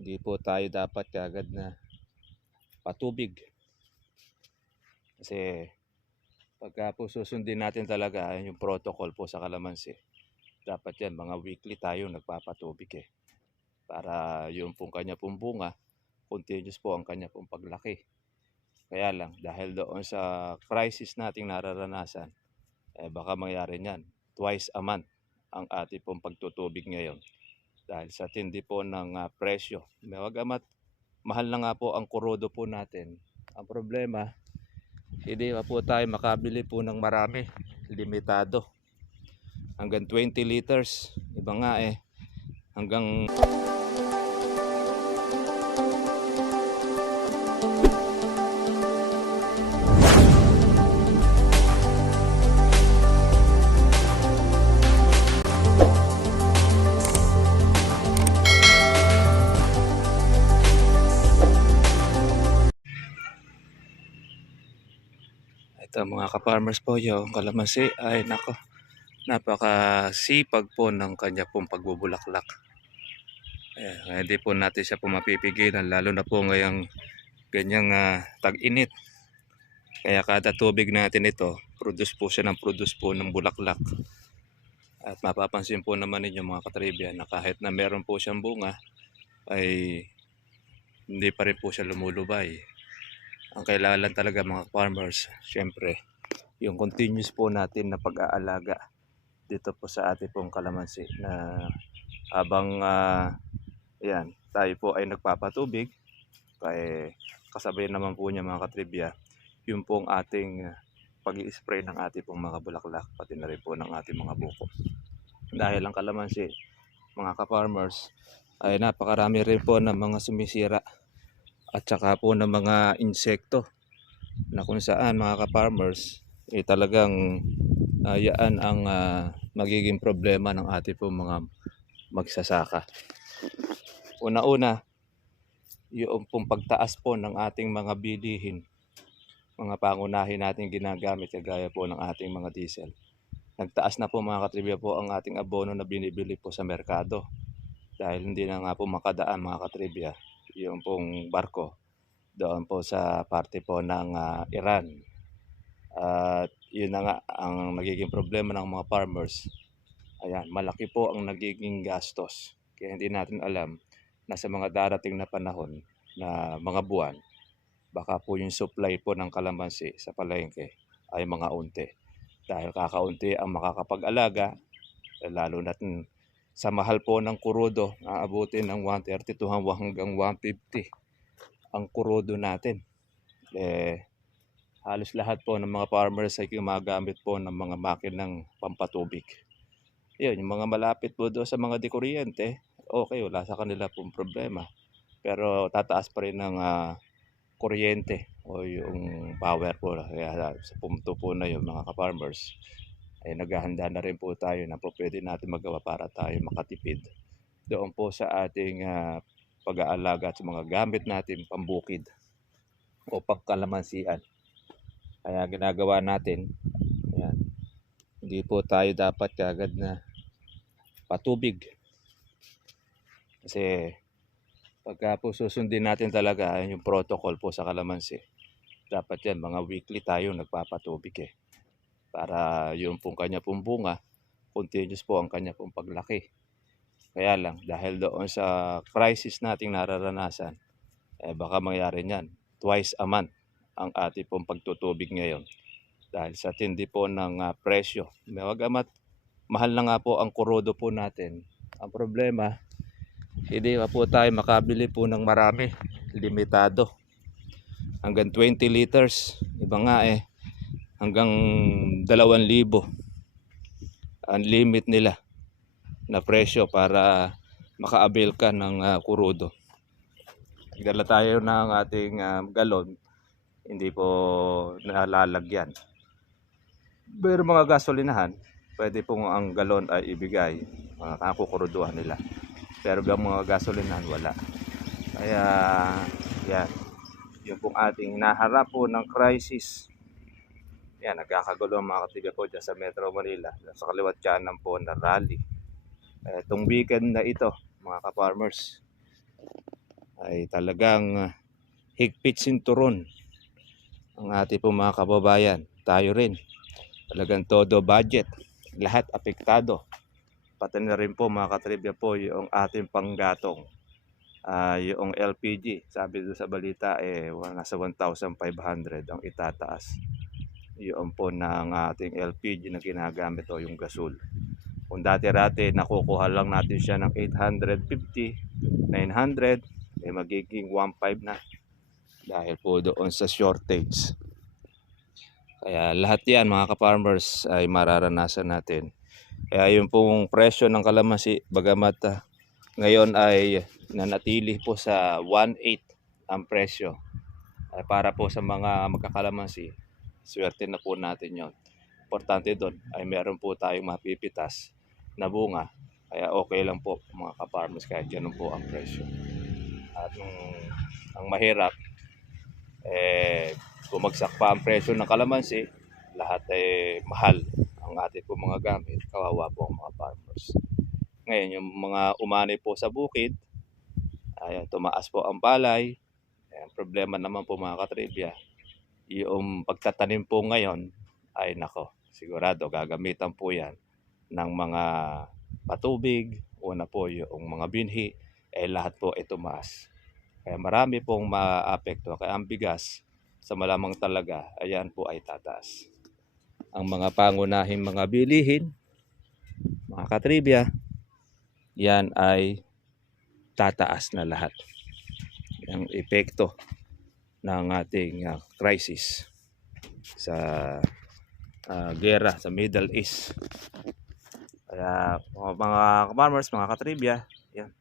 Hindi po tayo dapat kaagad na patubig. Kasi pagka po susundin natin talaga yung protocol po sa kalamansi, dapat yan mga weekly tayo nagpapatubig para yung pong kanya pong bunga, continuous po ang kanya pong paglaki. Kaya lang, dahil doon sa crisis nating nararanasan, baka mangyari niyan. Twice a month ang ating pong pagtutubig ngayon. Dahil sa tindi po ng presyo. Bagamat mahal na nga po ang kurodo po natin. Ang problema, hindi pa po tayo makabili po ng marami. Limitado. Hanggang 20 liters. Iba nga hanggang ito mga ka-farmers po, yung kalamansi ay nako, napakasipag po ng kanya pong pagbubulaklak. Hindi po natin siya po mapipigilan, lalo na po ngayong ganyang tag-init. Kaya kada tubig natin ito, produce po siya ng bulaklak. At mapapansin po naman ninyo mga katribya na kahit na meron po siyang bunga, ay hindi pa rin po siya lumulubay. Ang kailangan talaga mga farmers, syempre, yung continuous po natin na pag-aalaga dito po sa ating pong kalamansi na habang tayo po ay nagpapatubig, kaya kasabay naman po niya mga katribya, yung pong ating pag-i-spray ng ating pong mga bulaklak, pati na rin po ng ating mga buko. Dahil ang kalamansi, mga ka-farmers, ay napakarami rin po ng mga sumisira at saka po ng mga insekto na kung saan mga ka-farmers talagang yaan ang magiging problema ng ating po mga magsasaka. Una-una, yung pong pagtaas po ng ating mga bilihin, mga pangunahin natin ginagamit kagaya po ng ating mga diesel. Nagtaas na po mga katribya po ang ating abono na binibili po sa merkado dahil hindi na nga po makadaan mga katribya yung pong barko doon po sa parte po ng Iran. At yun na nga ang nagiging problema ng mga farmers. Ayan, malaki po ang nagiging gastos. Kaya hindi natin alam na sa mga darating na panahon na mga buwan, baka po yung supply po ng kalamansi sa palengke ay mga unti. Dahil kakaunti ang makakapag-alaga, lalo na sa mahal po ng kurodo, aabutin ng 130 to hanggang 150 ang kurodo natin. Halos lahat po ng mga farmers ay gumagamit po ng mga makinang pampatubig. Yun, yung mga malapit po doon sa mga dekuryente, okay, wala sa kanila pong problema. Pero tataas pa rin ng kuryente o yung power po. Kaya sa punto po na yung mga ka-farmers, ay naghahanda na rin po tayo na po pwede natin magawa para tayo makatipid doon po sa ating pag-aalaga at sa mga gamit natin pambukid o pagkalamansian. Kaya ginagawa natin, ayan, hindi po tayo dapat kaagad na patubig. Kasi pagka po susundin natin talaga yung protocol po sa kalamansi, dapat yan mga weekly tayo nagpapatubig para yung pong kanya pong bunga, continuous po ang kanya pong paglaki. Kaya lang, dahil doon sa crisis nating nararanasan, baka mangyari niyan. Twice a month ang ating pong pagtutubig ngayon. Dahil sa tindi po ng presyo. Bagamat mahal na nga po ang kurodo po natin. Ang problema, hindi pa po tayo makabili po ng marami. Limitado. Hanggang 20 liters. Iba nga hanggang 2,000 ang limit nila na presyo para maka-avail ka ng kurodo. Dala tayo ng ating galon, hindi po nalalagyan. Pero mga gasolinahan, pwede pong ang galon ay ibigay, kukuruduhan nila. Pero ang mga gasolinahan wala. Kaya yan, yung pong ating naharap po ng crisis. Yan, nagkakagulo ang mga katiga po dyan sa Metro Manila, sa kaliwat kanan po na rally. Itong weekend na ito, mga ka-farmers, ay talagang higpit sinturon ang ating pong mga kababayan. Tayo rin. Talagang todo budget. Lahat apektado. Pati na rin po mga katribya po yung ating panggatong. Yung LPG, sabi doon sa balita, nasa 1,500 ang itataas. Yung po ng ating LPG na ginagamit o yung gasol. Kung dati-rati nakukuha lang natin siya ng 850, 900, magiging 1,500 na. Dahil po doon sa shortage. Kaya lahat yan mga ka-farmers ay mararanasan natin. Kaya yung pong presyo ng kalamansi, bagamat ngayon ay nanatili po sa 1.8 ang presyo. Ay para po sa mga magkakalamansi, swerte na po natin yon. Importante doon ay meron po tayong mapipitas na bunga. Kaya okay lang po mga ka-farmers kahit ganun po ang presyo. At ang mahirap, bumagsak pa ang presyo ng kalamansi, lahat ay mahal ang ating po mga gamit, kawawa po ang mga farmers. Ngayon, yung mga umani po sa bukid, ayan, tumaas po ang palay. Ayan, problema naman po mga katribya, yung pagtatanim po ngayon, ay nako, sigurado gagamitan po yan ng mga patubig, una po yung mga binhi, lahat po ay tumaas. Kaya marami pong maapekto. Kaya ang bigas, sa malamang talaga, ayan po ay tataas. Ang mga pangunahing mga bilihin, mga katribya, yan ay tataas na lahat. Ang epekto ng ating crisis sa gera sa Middle East. Kaya mga farmers, mga katribya, yan.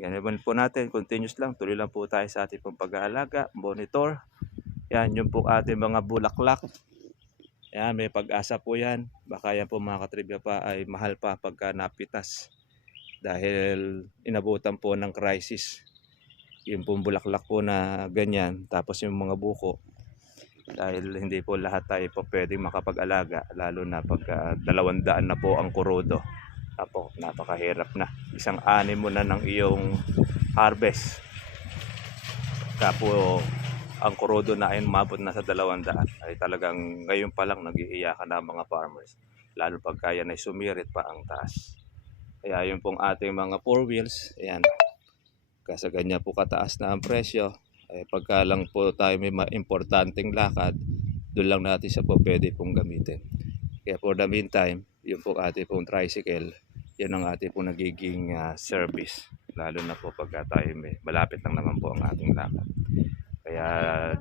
Yan po natin, continuous lang, tuloy lang po tayo sa ating pong pag-aalaga, monitor. Yan, yung po ating mga bulaklak. Yan, may pag-asa po yan. Baka yan po mga katribya pa ay mahal pa pagka napitas. Dahil inabutan po ng crisis. Yung pong bulaklak po na ganyan, tapos yung mga buko. Dahil hindi po lahat tayo po pwedeng makapag-alaga, lalo na pagka 200 na po ang kurodo. Napakahirap na. Isang ani mo na ng iyong harvest. Kapo ang kurodo na ay mabot na sa 200. Ay talagang ngayon pa lang nag-iiyakan na mga farmers. Lalo pagka yan ay sumirit pa ang taas. Kaya yung pong ating mga 4 wheels, ayan, kasi ganyan po kataas na ang presyo. Pagka lang po tayo may importanteng lakad, doon lang natin siya po pwede pong gamitin. Kaya for the meantime, yung po ating pong tricycle, yan ang ating pong nagiging service. Lalo na po pagka tayo may malapit lang naman po ang ating lakad. Kaya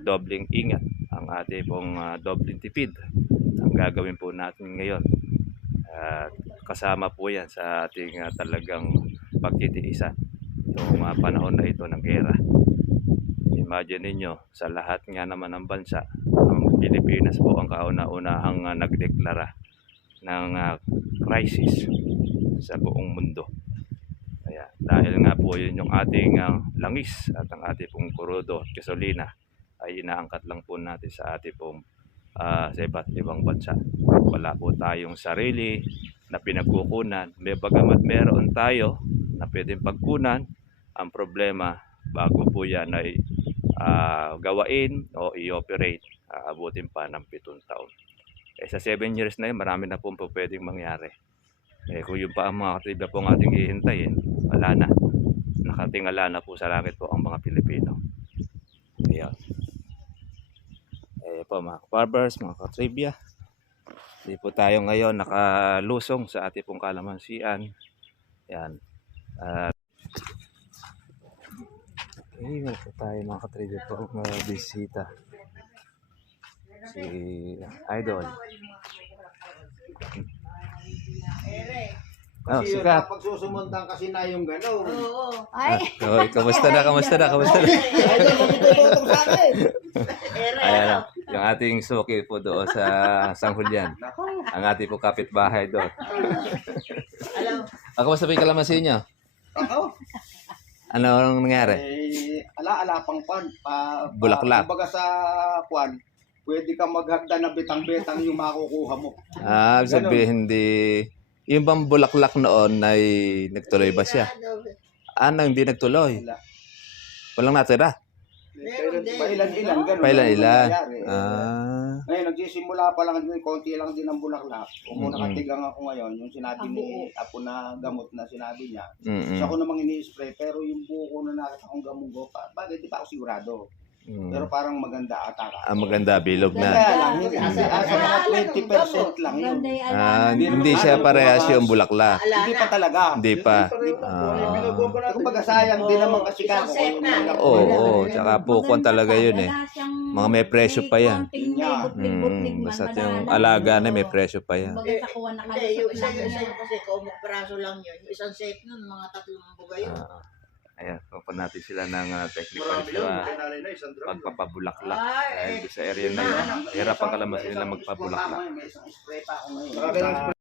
dobling ingat ang ating pong dobling tipid ang gagawin po natin ngayon. Kasama po yan sa ating talagang pagtitiisan itong panahon na ito ng gera. Imagine ninyo, sa lahat nga naman ng bansa, ang Pilipinas po ang kauna-unahang nagdeklara ng crisis sa buong mundo. Kaya, dahil nga po yun yung ating langis at ang ating pong kurodo at gasolina ay inaangkat lang po natin sa ating pong sa iba't ibang bansa. Wala po tayong sarili na pinagkukunan. Bagamat meron tayo na pwedeng pagkunan, ang problema bago po yan ay gawain o i-operate, abutin pa ng 7 taon. Sa 7 years na yun, marami na po pwedeng mangyari. Kung yun pa ang mga katribya po ang ating hihintayin, wala na. Nakatingala na po sa langit po ang mga Pilipino. Ayan. Po mga farmers, mga katribya, hindi po tayo ngayon nakalusong sa ating pong kalamansian. Yan. Ngayon po tayo mga katribya po bisita si Idol. Kasi yun, sikat. kapag susumuntang kasi na yung gano'n. Oo. Ay. Kamusta na? Ay, magtutulong sa akin. Ayan, yung ating suki po doon sa San Julian. Ang ating po kapitbahay doon. Alam. Kamusta po yung kalamansi nyo? Oo. Ano ang nangyari? Ala pang kwan. Bulaklak. Kumbaga sa kwan, pwede kang maghagda na bitang-betang yung makukuha mo. Sabihin hindi... Yung bang bulaklak noon ay nagtuloy ba siya? Hindi nagtuloy. Wala. Walang natira. Pailan-ilan, ganun. Pailan-ilan. nangyayari. Ngayon, nagsisimula pa lang, konti lang din ang bulaklak. Kung nakatigang ako ngayon, yung sinabi ni Apo na gamot na sinabi niya, siya ko namang ini-spray, pero yung buko na nakita kong gamunggo pa, bagay, di pa ako sigurado. Pero parang maganda ata ka. Maganda, bilog na. Kaya lang, hindi, asa mga 20% lang yun. Hindi siya parehas yung bulaklak. Hindi pa talaga. Hindi pa. Kumbaga sayang din naman kasi Isang kako. set na. Oo, tsaka pukon talaga yun eh. Mga may presyo pa yan. Basta yung alaga na may presyo pa yan. Hindi, yung isa kasi kung praso lang yun. Yung isang set nun, mga 3 buga yun. Ayan, pupunta natin sila ng technical sa pagpapabulaklak. Dahil doon sa area na yun, hirap ang kalamansi nila magpabulaklak. May isang spray pa ako ngayon.